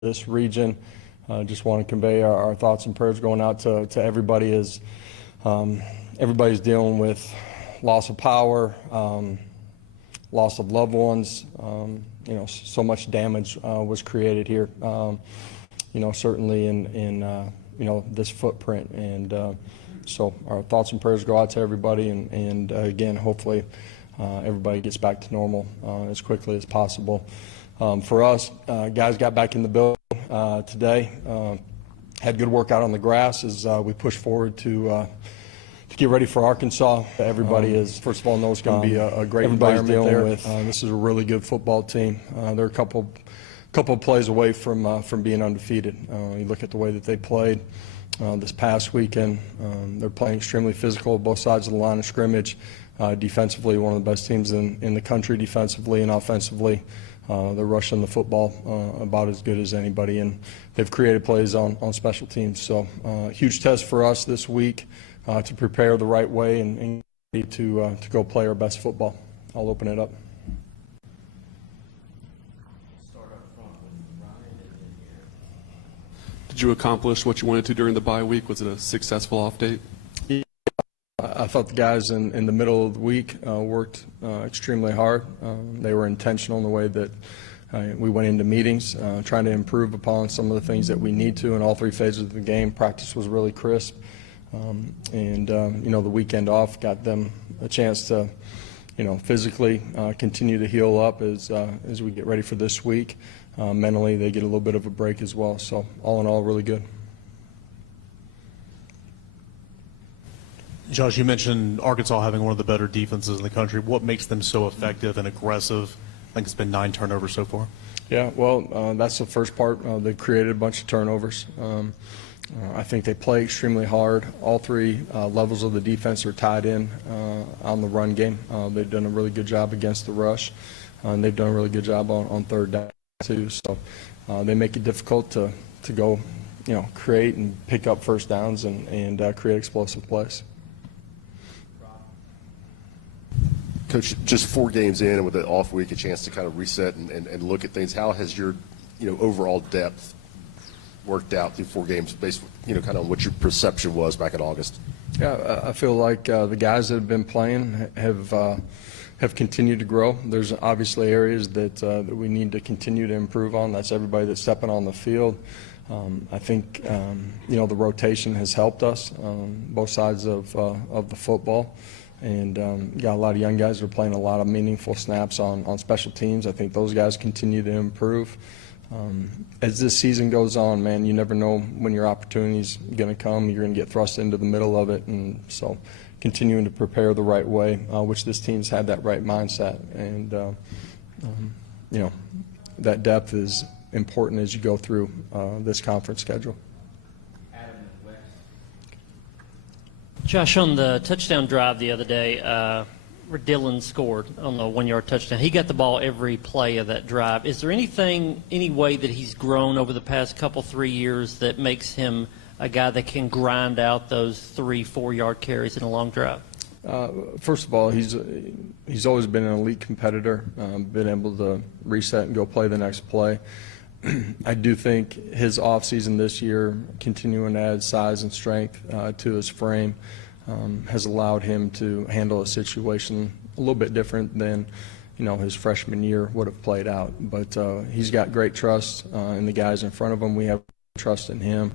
this region. Just want to convey our thoughts and prayers going out to everybody as everybody's dealing with loss of power, loss of loved ones. So much damage was created here. Certainly in this footprint, and so our thoughts and prayers go out to everybody, and again, hopefully everybody gets back to normal as quickly as possible. For us, guys got back in the building today, had good workout on the grass as we push forward to get ready for Arkansas. Everybody is, first of all, knows it's going to be a great environment there. This is a really good football team. They're a couple of plays away from being undefeated. You look at the way that they played this past weekend. They're playing extremely physical, both sides of the line of scrimmage. Defensively, one of the best teams in the country defensively and offensively. They're rushing the football about as good as anybody, and they've created plays on special teams. So huge test for us this week to prepare the right way and to go play our best football. I'll open it up. Did you accomplish what you wanted to during the bye week? Was it a successful off date? I thought the guys in the middle of the week worked extremely hard. They were intentional in the way that we went into meetings, trying to improve upon some of the things that we need to in all three phases of the game. Practice was really crisp, the weekend off got them a chance to, physically continue to heal up as we get ready for this week. Mentally, they get a little bit of a break as well. So all in all, really good. Josh, you mentioned Arkansas having one of the better defenses in the country. What makes them so effective and aggressive? I think it's been 9 turnovers so far. Yeah, well, that's the first part. They created a bunch of turnovers. I think they play extremely hard. All three levels of the defense are tied in on the run game. They've done a really good job against the rush, and they've done a really good job on third down too. So they make it difficult to go, create and pick up first downs and create explosive plays. Coach, just 4 games in and with the off week, a chance to kind of reset and look at things. How has your, overall depth worked out through 4 games based, kind of on what your perception was back in August? Yeah, I feel like the guys that have been playing have continued to grow. There's obviously areas that we need to continue to improve on. That's everybody that's stepping on the field. I think, the rotation has helped us both sides of the football. And got a lot of young guys that are playing a lot of meaningful snaps on special teams. I think those guys continue to improve. As this season goes on, man, you never know when your opportunity's going to come. You're going to get thrust into the middle of it. And so continuing to prepare the right way, which this team's had that right mindset. And, that depth is important as you go through this conference schedule. Josh, on the touchdown drive the other day, where Dylan scored on the 1-yard touchdown, he got the ball every play of that drive. Is there any way that he's grown over the past 3 years that makes him a guy that can grind out those 3-4 yard carries in a long drive? First of all, he's always been an elite competitor, been able to reset and go play the next play. I do think his offseason this year, continuing to add size and strength to his frame, has allowed him to handle a situation a little bit different than, his freshman year would have played out. But he's got great trust in the guys in front of him. We have trust in him.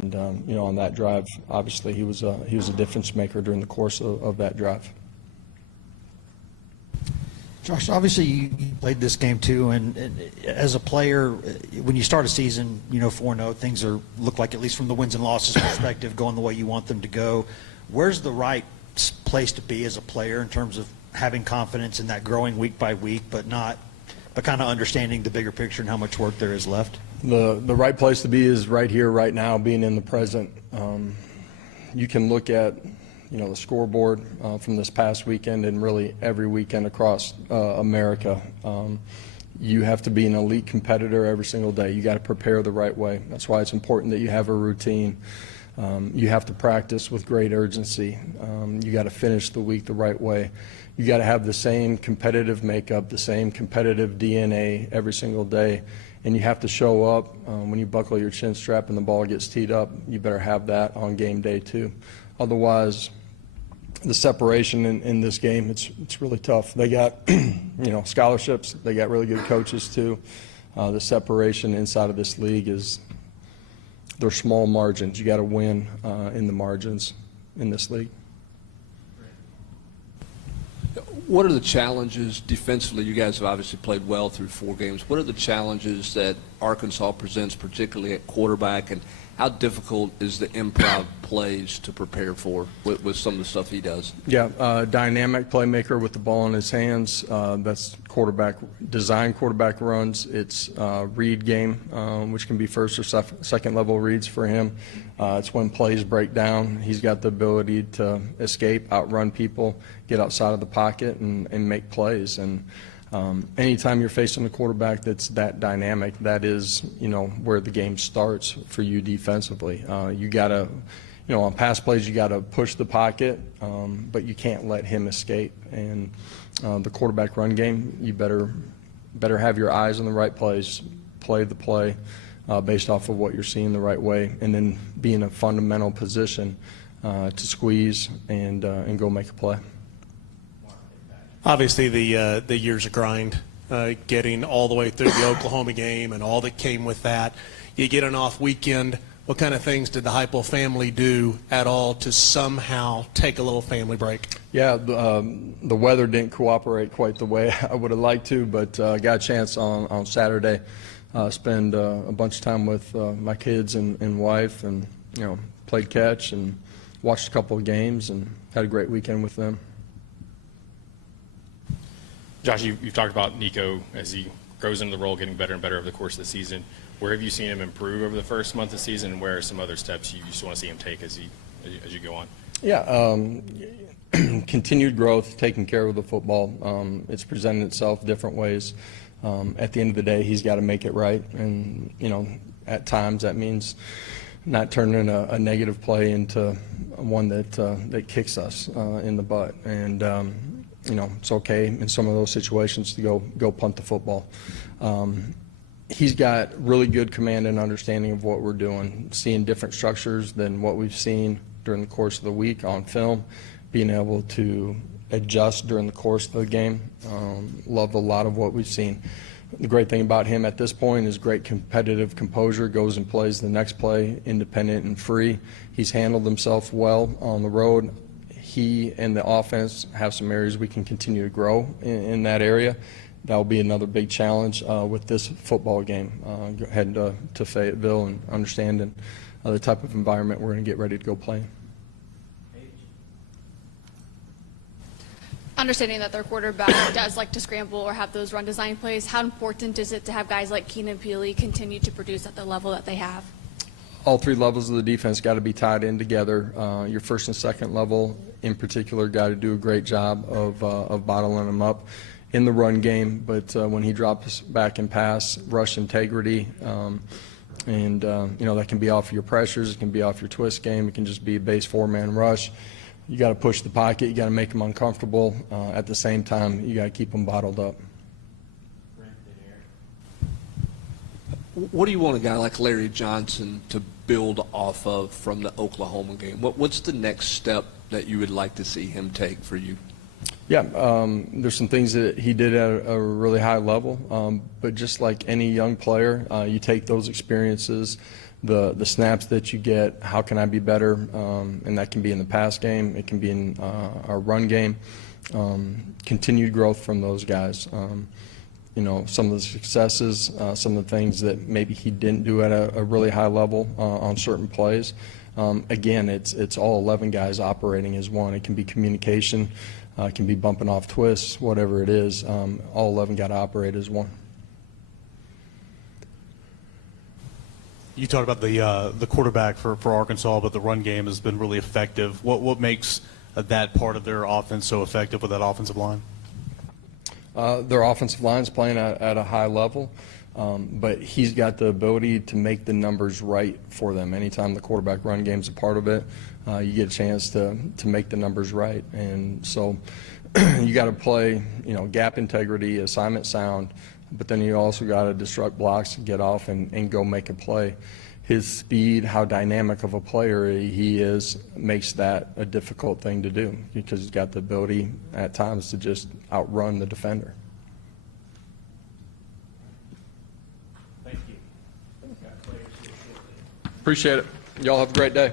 And on that drive, obviously he was a difference maker during the course of that drive. Josh, obviously you played this game too, and as a player, when you start a season, 4-0, things look like, at least from the wins and losses perspective, going the way you want them to go. Where's the right place to be as a player in terms of having confidence in that growing week by week, but kind of understanding the bigger picture and how much work there is left? The right place to be is right here, right now, being in the present. You can look at the scoreboard from this past weekend and really every weekend across America. You have to be an elite competitor every single day. You got to prepare the right way. That's why it's important that you have a routine. You have to practice with great urgency. You got to finish the week the right way. You got to have the same competitive makeup, the same competitive DNA every single day. and you have to show up. When you buckle your chin strap and the ball gets teed up, you better have that on game day too. Otherwise, the separation in this game, it's really tough. They got scholarships. They got really good coaches too. The separation inside of this league they're small margins. You got to win in the margins in this league. What are the challenges defensively? You guys have obviously played well through 4 games. What are the challenges that Arkansas presents, particularly at quarterback, and how difficult is the improv plays to prepare for with some of the stuff he does? Yeah, dynamic playmaker with the ball in his hands. That's design quarterback runs. It's read game, which can be first or second level reads for him. It's when plays break down. He's got the ability to escape, outrun people, get outside of the pocket, and make plays. And anytime you're facing a quarterback that's that dynamic, that is, where the game starts for you defensively. You got to, on pass plays, you got to push the pocket, but you can't let him escape. And the quarterback run game, you better have your eyes on the right plays, play the play based off of what you're seeing the right way, and then be in a fundamental position to squeeze and go make a play. Obviously, the year's a grind, getting all the way through the Oklahoma game and all that came with that. You get an off weekend. What kind of things did the Heupel family do at all to somehow take a little family break? Yeah, the weather didn't cooperate quite the way I would have liked to, but got a chance on Saturday, spend a bunch of time with my kids and wife, and played catch and watched a couple of games and had a great weekend with them. Josh, you've talked about Nico as he grows into the role, getting better and better over the course of the season. Where have you seen him improve over the first month of the season, and where are some other steps you just want to see him take as you go on? Yeah, continued growth, taking care of the football. It's presented itself different ways. At the end of the day, he's got to make it right, and at times that means not turning a negative play into one that kicks us in the butt. And it's okay in some of those situations to go punt the football. He's got really good command and understanding of what we're doing, seeing different structures than what we've seen during the course of the week on film, being able to adjust during the course of the game. Love a lot of what we've seen. The great thing about him at this point is great competitive composure, goes and plays the next play, independent and free. He's handled himself well on the road. He and the offense have some areas we can continue to grow in that area. That will be another big challenge with this football game, heading to Fayetteville and understanding the type of environment we're going to get ready to go play. Understanding that their quarterback does like to scramble or have those run design plays, how important is it to have guys like Keenan Peely continue to produce at the level that they have? All 3 levels of the defense got to be tied in together. Your first and second level in particular got to do a great job of bottling them up in the run game, but when he drops back and pass, rush integrity, and that can be off your pressures, it can be off your twist game, it can just be a base 4-man rush. You got to push the pocket, you got to make them uncomfortable. At the same time, you got to keep them bottled up. What do you want a guy like Larry Johnson to build off of from the Oklahoma game? What's the next step that you would like to see him take for you? Yeah, there's some things that he did at a really high level, but just like any young player, you take those experiences, the snaps that you get, how can I be better, and that can be in the pass game, it can be in our run game, continued growth from those guys. Some of the successes, some of the things that maybe he didn't do at a really high level on certain plays. Again, it's all 11 guys operating as one. It can be communication, it can be bumping off twists, whatever it is. All 11 got to operate as one. You talked about the quarterback for Arkansas, but the run game has been really effective. What makes that part of their offense so effective with that offensive line? Their offensive line's playing at a high level, but he's got the ability to make the numbers right for them. Anytime the quarterback run game's a part of it, you get a chance to make the numbers right. And so you got to play, gap integrity, assignment sound, but then you also got to disrupt blocks, get off, and go make a play. His speed, how dynamic of a player he is, makes that a difficult thing to do because he's got the ability at times to just outrun the defender. Thank you. Appreciate it. Y'all have a great day.